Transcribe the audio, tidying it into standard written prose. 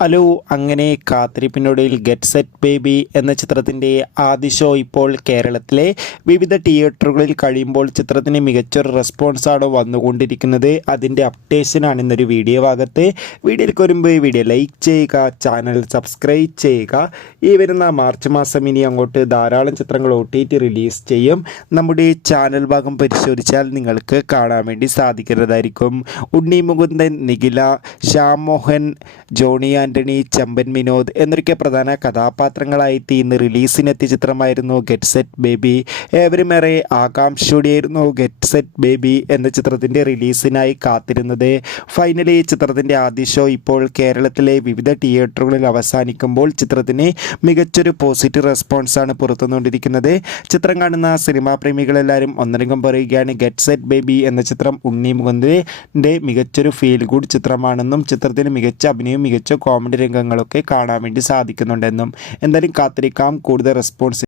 Hello, അങ്ങനെ കാത്തിരിപ്പിനൊടുവിൽ get Set Baby എന്ന ചിത്രത്തിൻ്റെ ആദ്യ ഷോ ഇപ്പോൾ കേരളത്തിലെ വിവിധ തിയേറ്ററുകളിൽ കഴിയുമ്പോൾ ചിത്രത്തിന് മികച്ചൊരു റെസ്പോൺസാണ് വന്നുകൊണ്ടിരിക്കുന്നത്. അതിൻ്റെ അപ്ഡേഷനാണ് ഇന്നൊരു വീഡിയോ ഭാഗത്ത്. വീഡിയോയിൽ വരുമ്പോൾ വീഡിയോ ലൈക്ക് ചെയ്യുക, ചാനൽ സബ്സ്ക്രൈബ് ചെയ്യുക. ഈ വരുന്ന മാർച്ച് മാസം ഇനി അങ്ങോട്ട് ധാരാളം ചിത്രങ്ങൾ OTT റിലീസ് ചെയ്യും. നമ്മുടെ ചാനൽ ഭാഗം പരിശോധിച്ചാൽ നിങ്ങൾക്ക് കാണാൻ വേണ്ടി സാധിക്കുന്നതായിരിക്കും. ഉണ്ണി മുകുന്ദൻ, നിഖില, ശ്യാം മോഹൻ, ജോണി ആൻ്റണി, ചമ്പൻ വിനോദ് എന്നൊക്കെ പ്രധാന കഥാപാത്രങ്ങളായിട്ട് ഇന്ന് റിലീസിനെത്തിയ ചിത്രമായിരുന്നു ഗെറ്റ് സെറ്റ് ബേബി. ഏവരുമേറെ ആകാംക്ഷയോടെയായിരുന്നു ഗെറ്റ് സെറ്റ് ബേബി എന്ന ചിത്രത്തിൻ്റെ റിലീസിനായി കാത്തിരുന്നത്. ഫൈനലി ചിത്രത്തിൻ്റെ ആദ്യ ഷോ ഇപ്പോൾ കേരളത്തിലെ വിവിധ തിയേറ്ററുകളിൽ അവസാനിക്കുമ്പോൾ ചിത്രത്തിന് മികച്ചൊരു പോസിറ്റീവ് റെസ്പോൺസാണ് പുറത്തുകൊണ്ടിരിക്കുന്നത്. ചിത്രം കാണുന്ന സിനിമാ പ്രേമികളെല്ലാവരും ഒന്നരംഗം പറയുകയാണ് ഗെറ്റ് സെറ്റ് ബേബി എന്ന ചിത്രം ഉണ്ണി മുകുന്ദൻ്റെ മികച്ചൊരു ഫീൽ ഗുഡ് ചിത്രമാണെന്നും ചിത്രത്തിന് മികച്ച അഭിനയം, മികച്ച കോമഡി രംഗങ്ങളൊക്കെ കാണാൻ വേണ്ടി സാധിക്കുന്നുണ്ടെന്നും. എന്തായാലും കാത്തിരിക്കാം കൂടുതൽ റെസ്പോൺസ്.